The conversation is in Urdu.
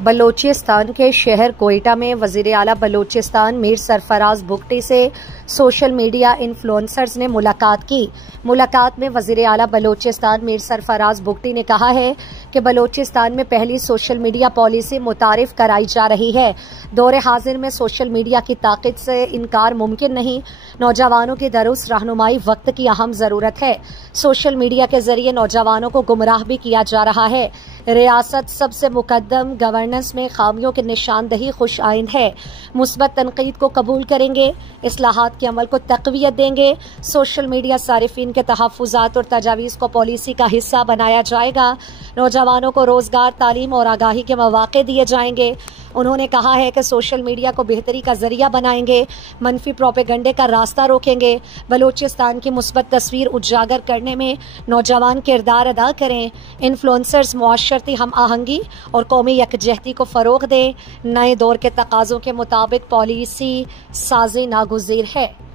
بلوچستان کے شہر کوئٹہ میں وزیر اعلیٰ بلوچستان میر سرفراز بگٹی سے سوشل میڈیا انفلوئنسرز نے ملاقات میں وزیر اعلیٰ بلوچستان میر سرفراز بگٹی نے کہا ہے کہ بلوچستان میں پہلی سوشل میڈیا پالیسی متعارف کرائی جا رہی ہے۔ دور حاضر میں سوشل میڈیا کی طاقت سے انکار ممکن نہیں۔ نوجوانوں کی درست رہنمائی وقت کی اہم ضرورت ہے۔ سوشل میڈیا کے ذریعے نوجوانوں کو گمراہ بھی کیا جا رہا ہے۔ ریاست سب سے مقدم گورننس میں خامیوں کی نشاندہی خوش آئند ہے۔ مثبت تنقید کو قبول کریں گے، اصلاحات کے عمل کو تقویت دیں گے۔ سوشل میڈیا صارفین کے تحفظات اور تجاویز کو پالیسی کا حصہ بنایا جائے گا۔ نوجوانوں کو روزگار، تعلیم اور آگاہی کے مواقع دیے جائیں گے۔ انہوں نے کہا ہے کہ سوشل میڈیا کو بہتری کا ذریعہ بنائیں گے، منفی پروپیگنڈے کا راستہ روکیں گے۔ بلوچستان کی مثبت تصویر اجاگر کرنے میں نوجوان کردار ادا کریں۔ انفلوئنسرز معاشرتی ہم آہنگی اور قومی یکجہتی کو فروغ دیں۔ نئے دور کے تقاضوں کے مطابق پالیسی سازی ناگزیر ہے۔